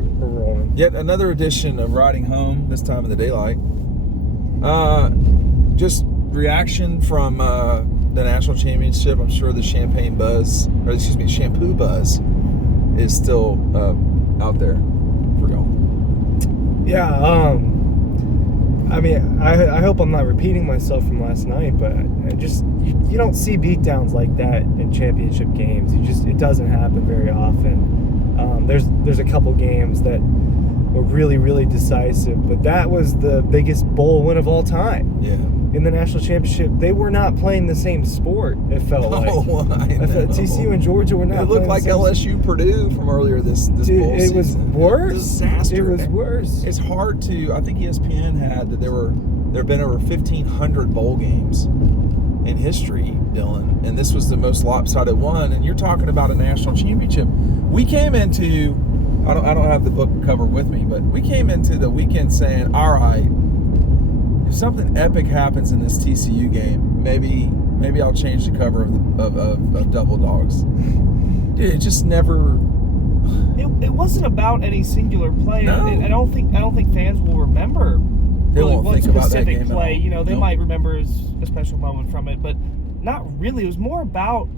right, we're rolling. Yet another edition of Riding Home, this time of the daylight. Just reaction from the national championship. I'm sure the shampoo buzz is still out there for y'all. Yeah, I mean, I hope I'm not repeating myself from last night, but you don't see beatdowns like that in championship games. It doesn't happen very often. There's a couple games that were really, really decisive, but that was the biggest bowl win of all time. Yeah. In the national championship, they were not playing the same sport. It felt like. TCU and Georgia were not. It looked like LSU Purdue from earlier this Dude, bowl season. It was worse. Disaster. It was worse. It's hard to. I think ESPN had that there have been over 1,500 bowl games in history, Dylan, and this was the most lopsided one. And you're talking about a national championship. We came into. I don't have the book cover with me, but we came into the weekend saying, all right, if something epic happens in this TCU game, maybe I'll change the cover of Double Dogs. Dude, it just never. It wasn't about any singular play. No. I don't think fans will remember. They really won't one think about that specific game play. at all. They Nope. might remember a special moment from it, but not really. It was more about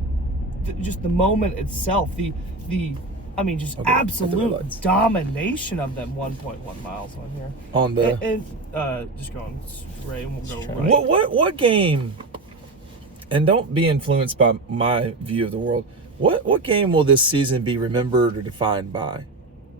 just the moment itself. Just absolute domination of them. 1.1 miles on here. On the and just going straight. And we'll go right. What game? And don't be influenced by my view of the world. What game will this season be remembered or defined by?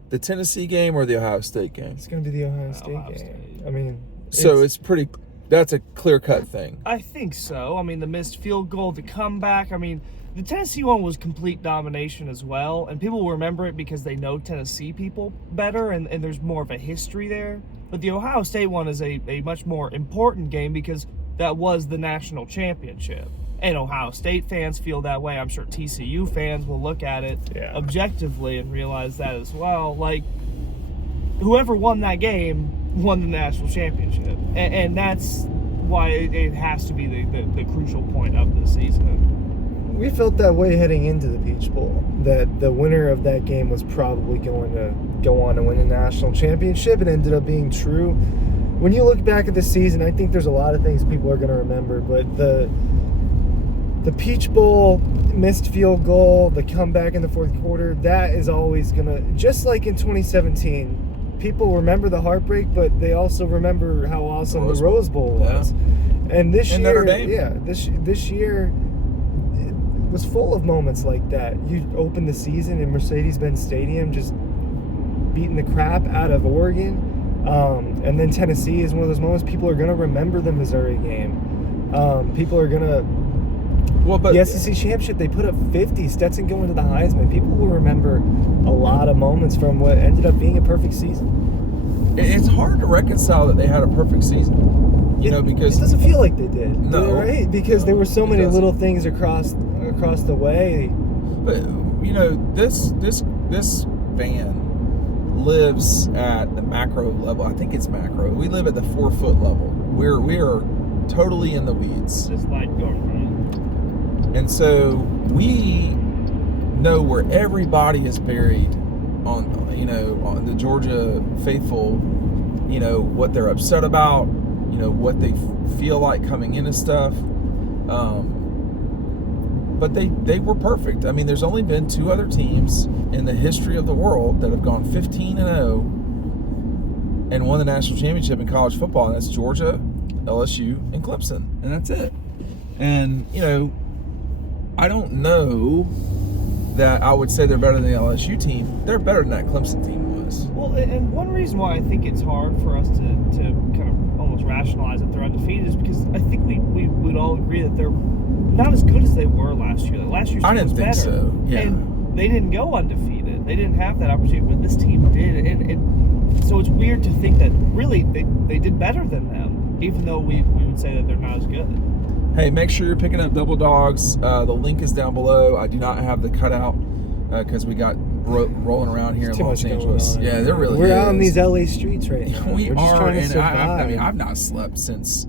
The Tennessee game or the Ohio State game? It's going to be the Ohio State game. I mean, it's pretty. That's a clear-cut thing. I think so. I mean, the missed field goal, the comeback. I mean, the Tennessee one was complete domination as well, and people will remember it because they know Tennessee people better, and there's more of a history there. But the Ohio State one is a much more important game because that was the national championship. And Ohio State fans feel that way. I'm sure TCU fans will look at it objectively and realize that as well. Like, whoever won that game won the national championship. And that's why it has to be the crucial point of the season. We felt that way heading into the Peach Bowl, that the winner of that game was probably going to go on to win a national championship. It ended up being true. When you look back at the season, I think there's a lot of things people are going to remember, but the Peach Bowl, missed field goal, the comeback in the fourth quarter, that is always going to, just like in 2017, people remember the heartbreak, but they also remember how awesome the Rose Bowl was. Yeah. And this year, Notre Dame. this year was full of moments like that. You opened the season in Mercedes-Benz Stadium, just beating the crap out of Oregon, and then Tennessee is one of those moments people are going to remember the Missouri game. People are going to. The SEC championship, they put up 50. Stetson going to the Heisman. People will remember a lot of moments from what ended up being a perfect season. It's hard to reconcile that they had a perfect season, because it doesn't feel like they did. No, right? Because there were so many little things across the way. But this van lives at the macro level. I think it's macro. We live at the 4-foot level. We are totally in the weeds. This light going right. And so we know where everybody is buried on the Georgia faithful, what they're upset about, what they feel like coming into stuff. But they were perfect. I mean, there's only been 2 other teams in the history of the world that have gone 15-0 and won the national championship in college football, and that's Georgia, LSU, and Clemson. And that's it. And, I don't know that I would say they're better than the LSU team. They're better than that Clemson team was. Well, and one reason why I think it's hard for us to kind of almost rationalize that they're undefeated is because I think we would all agree that they're not as good as they were last year. Last year's team was better. I didn't think so. Yeah. And they didn't go undefeated. They didn't have that opportunity, but this team did. And so it's weird to think that really they did better than them, even though we would say that they're not as good. Hey, make sure you're picking up Double Dogs. The link is down below. I do not have the cutout because we got rolling around here in Los Angeles. Yeah, there really is. We're out on these LA streets right now. We're just trying to survive. I mean, I've not slept since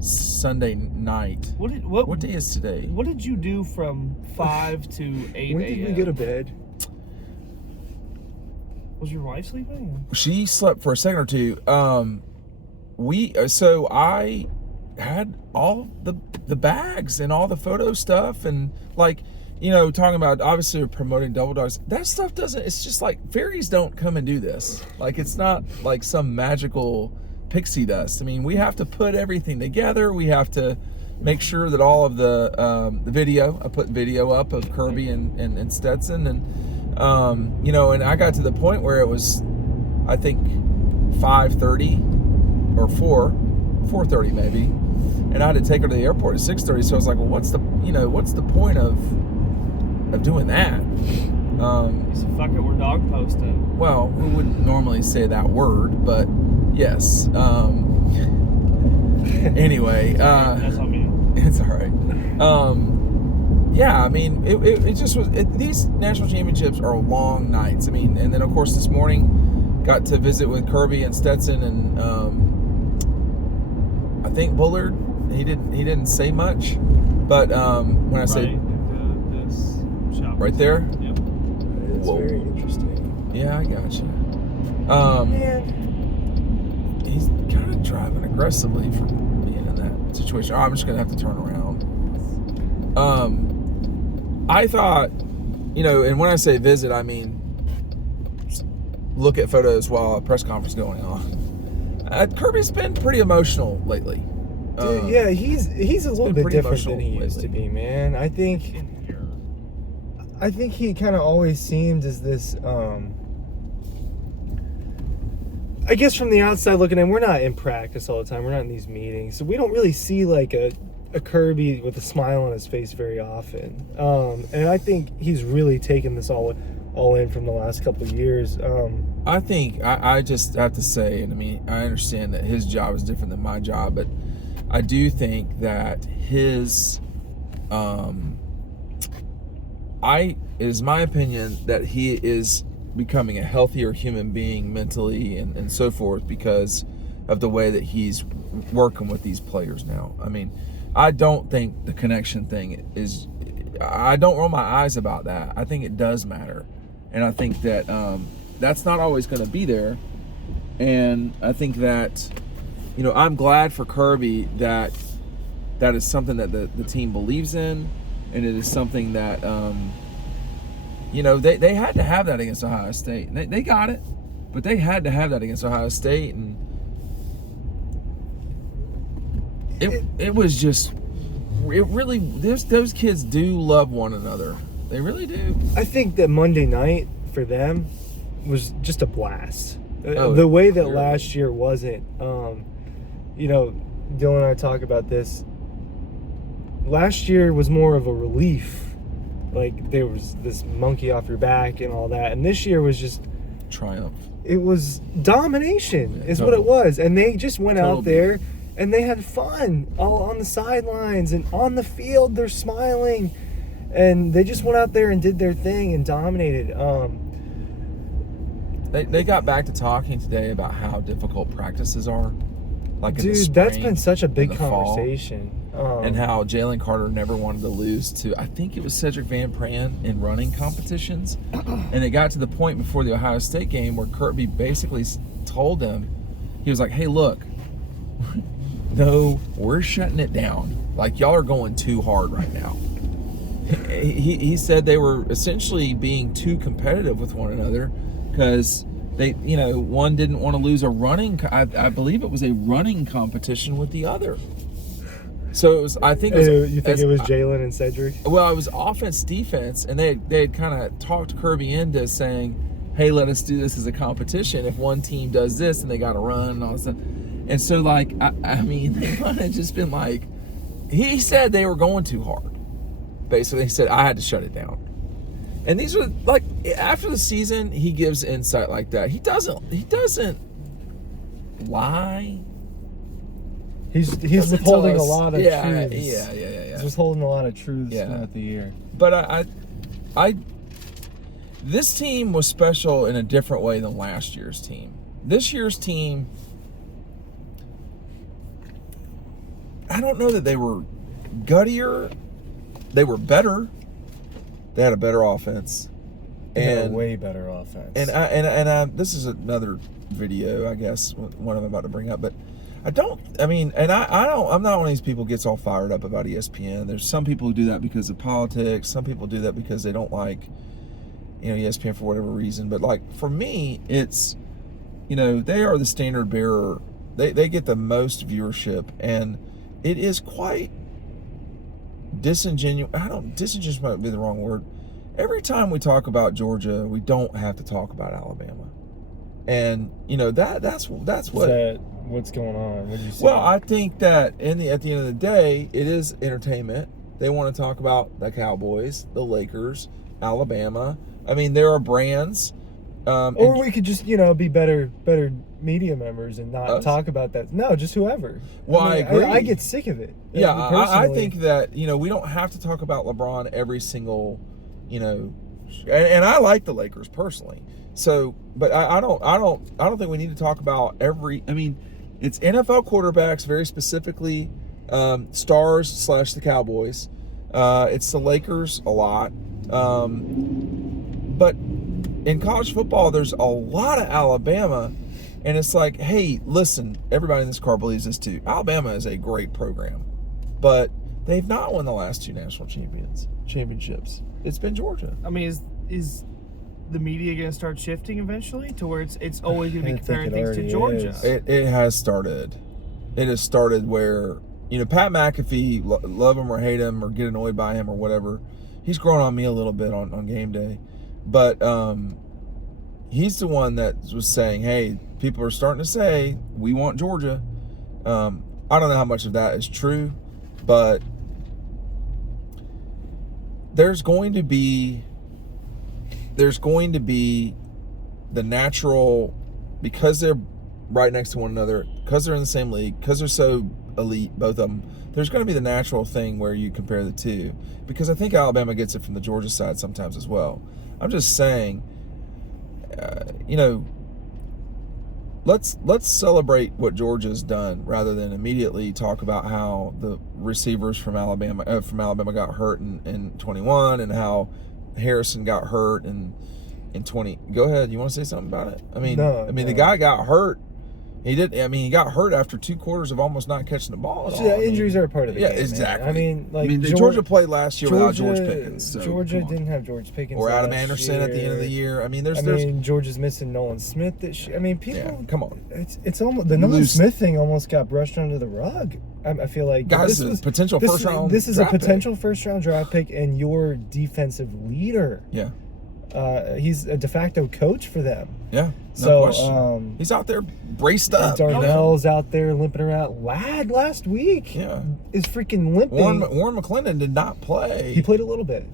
Sunday night. What day is today? What did you do from 5 to 8 When a.m.? did we go to bed? Was your wife sleeping? She slept for a second or two. So I had all the bags and all the photo stuff, and like, you know, talking about obviously promoting Double Dogs. That stuff doesn't. It's just like fairies don't come and do this. Like, it's not like some magical pixie dust. I mean, we have to put everything together. We have to make sure that all of the video. I put video up of Kirby and Stetson, and you know, and I got to the point where it was, I think, 5:30 or 4:30 maybe, and I had to take her to the airport at 6:30. So I was like, well, what's the point of doing that? He said, fuck it, we're dog posting. Well, we wouldn't normally say that word, but yes. Anyway, That's on me. it's all right. Yeah, I mean, it just was. These national championships are long nights. I mean, and then of course this morning got to visit with Kirby and Stetson, and I think Bullard. He didn't say much, but when I say this shop right there, yep. It's Whoa. very interesting. yeah, I got you. Man. He's kind of driving aggressively for being in that situation. Oh, I'm just gonna have to turn around. I thought, you know, and when I say visit, I mean look at photos while a press conference going on. Kirby's been pretty emotional lately. Dude, yeah, he's a little been bit pretty different than he emotional used to lately. be, man. I think he kind of always seemed as this. I guess from the outside looking in, we're not in practice all the time. We're not in these meetings, so we don't really see like a Kirby with a smile on his face very often. And I think he's really taken this all in from the last couple of years. I think I just have to say, and I mean, I understand that his job is different than my job, but I do think that his, it is my opinion that he is becoming a healthier human being mentally and so forth because of the way that he's working with these players now. I mean, I don't think the connection thing is, I don't roll my eyes about that. I think it does matter. And I think that that's not always going to be there. And I think that, you know, I'm glad for Kirby that that is something that the team believes in. And it is something that, you know, they had to have that against Ohio State. They got it, but they had to have that against Ohio State. And it was just, it really, those kids do love one another. They really do. I think that Monday night for them was just a blast. Oh, the way that clearly. last year wasn't. You know, Dylan and I talk about this. Last year was more of a relief. Like, there was this monkey off your back and all that. And this year was just Triumph. it was domination is Total. what it was. And they just went Total out there and they had fun all on the sidelines and on the field. They're smiling. And they just went out there and did their thing and dominated. They got back to talking today about how difficult practices are. Like in the Dude, that's spring been such a big and the fall. conversation. And how Jalen Carter never wanted to lose to, I think it was Cedric Van Pran in running competitions. And it got to the point before the Ohio State game where Kirby basically told him, he was like, hey, look, no, we're shutting it down. Like, y'all are going too hard right now. He said they were essentially being too competitive with one another because they, you know, one didn't want to lose a running, I believe it was a running competition with the other. So it was, I think it was, You think it was Jalen and Cedric? well, it was offense, defense, and they had kind of talked Kirby into saying, hey, let us do this as a competition. If one team does this and they got to run and all this stuff. And so, like, I mean, they might have just been like, he said they were going too hard. Basically, he said, I had to shut it down. And these were, like, after the season, he gives insight like that. He doesn't lie. He's Doesn't withholding tell a us- lot of yeah, truths. Yeah. He's withholding a lot of truths Yeah. throughout the year. But I this team was special in a different way than last year's team. This year's team, I don't know that they were guttier. They were better. They had a better offense. a way better offense. And this is another video, I guess, one I'm about to bring up, but I'm not one of these people who gets all fired up about ESPN. There's some people who do that because of politics. Some people do that because they don't like, ESPN for whatever reason. But like for me, it's, they are the standard bearer. They get the most viewership, and it is quite disingenuous. Disingenuous might be the wrong word. Every time we talk about Georgia, we don't have to talk about Alabama. And that's what's going on? What did you say? Well, I think that at the end of the day, it is entertainment. They want to talk about the Cowboys, the Lakers, Alabama. I mean, there are brands. Or we could just be better media members and not talk about that. No, just whoever. Well, I agree. I get sick of it. Yeah, I think that we don't have to talk about LeBron every single and I like the Lakers personally. So, but I don't think we need to talk about every. I mean, it's NFL quarterbacks, very specifically stars / the Cowboys. It's the Lakers a lot, but in college football, there's a lot of Alabama, and it's like, hey, listen, everybody in this car believes this too. Alabama is a great program, but they've not won the last 2 national championships. It's been Georgia. I mean, is the media going to start shifting eventually to where it's always going to be comparing things to Georgia? It has started. It has started where, Pat McAfee, love him or hate him or get annoyed by him or whatever, he's grown on me a little bit on game day. But he's the one that was saying, hey, people are starting to say, we want Georgia. I don't know how much of that is true, but there's going to be the natural, because they're right next to one another, because they're in the same league, because they're so elite, both of them, there's going to be the natural thing where you compare the two, because I think Alabama gets it from the Georgia side sometimes as well. I'm just saying, let's celebrate what Georgia's done rather than immediately talk about how the receivers from Alabama got hurt in 21 and how Harrison got hurt in 20. Go ahead. You want to say something about it? The guy got hurt. He did. I mean, he got hurt after 2 quarters of almost not catching the ball at all. Yeah, injuries are a part of the game. Yeah, exactly. Man. Georgia played last year without George Pickens. So Georgia didn't have George Pickens or Adam Anderson at the end of the year. Georgia's missing Nolan Smith this year. People. Yeah, come on. It's almost the Nolan Smith thing almost got brushed under the rug. I feel like guys, this is a potential first round. This is a potential first round draft pick, and your defensive leader. Yeah. He's a de facto coach for them. Yeah, no question. He's out there braced up. Darnell's out there limping around. Ladd last week is freaking limping. Warren McClendon did not play. He played a little bit.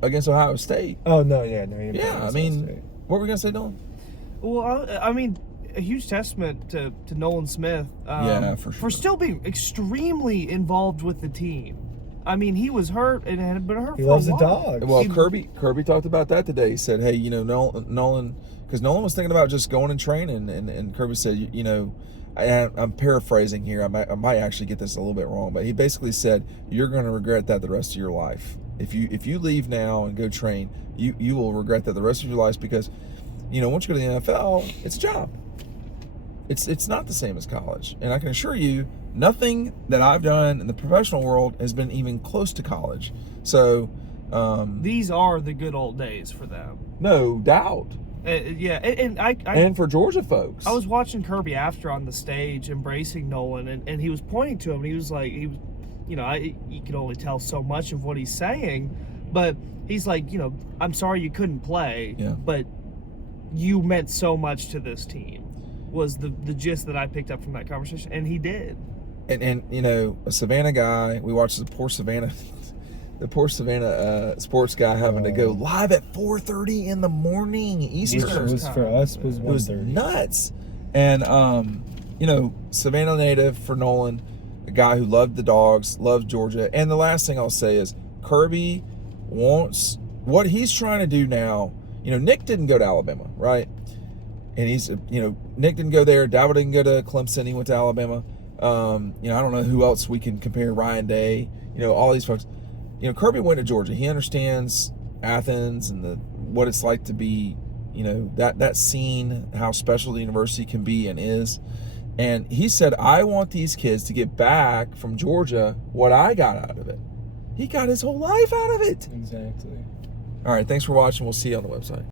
Against Ohio State. Oh, no, He what were we going to say, Dylan? Well, a huge testament to Nolan Smith. For sure. For still being extremely involved with the team. He was hurt and had been hurt for a while. He loves the DAWGS. Well, Kirby talked about that today. He said, hey, Nolan, because Nolan was thinking about just going and training, and Kirby said, I'm paraphrasing here. I might actually get this a little bit wrong, but he basically said, you're going to regret that the rest of your life. If you leave now and go train, you will regret that the rest of your life, because, once you go to the NFL, it's a job. It's not the same as college. And I can assure you, nothing that I've done in the professional world has been even close to college. So these are the good old days for them. No doubt. And for Georgia folks. I was watching Kirby after on the stage embracing Nolan, and he was pointing to him, and he was like, you can only tell so much of what he's saying, but he's like, I'm sorry you couldn't play, but you meant so much to this team, was the gist that I picked up from that conversation, and he did. And a Savannah guy, we watched the poor Savannah sports guy having to go live at 4:30 in the morning Eastern. It was for us, it was nuts. And Savannah native for Nolan, a guy who loved the DAWGS, loved Georgia. And the last thing I'll say is Kirby wants what he's trying to do now. Nick didn't go to Alabama, right? And he's Nick didn't go there. Dowd didn't go to Clemson. He went to Alabama. I don't know who else we can compare. Ryan Day. All these folks. Kirby went to Georgia. He understands Athens and what it's like to be, you know, that scene, how special the university can be and is. And he said, I want these kids to get back from Georgia what I got out of it. He got his whole life out of it. Exactly. All right, thanks for watching. We'll see you on the website.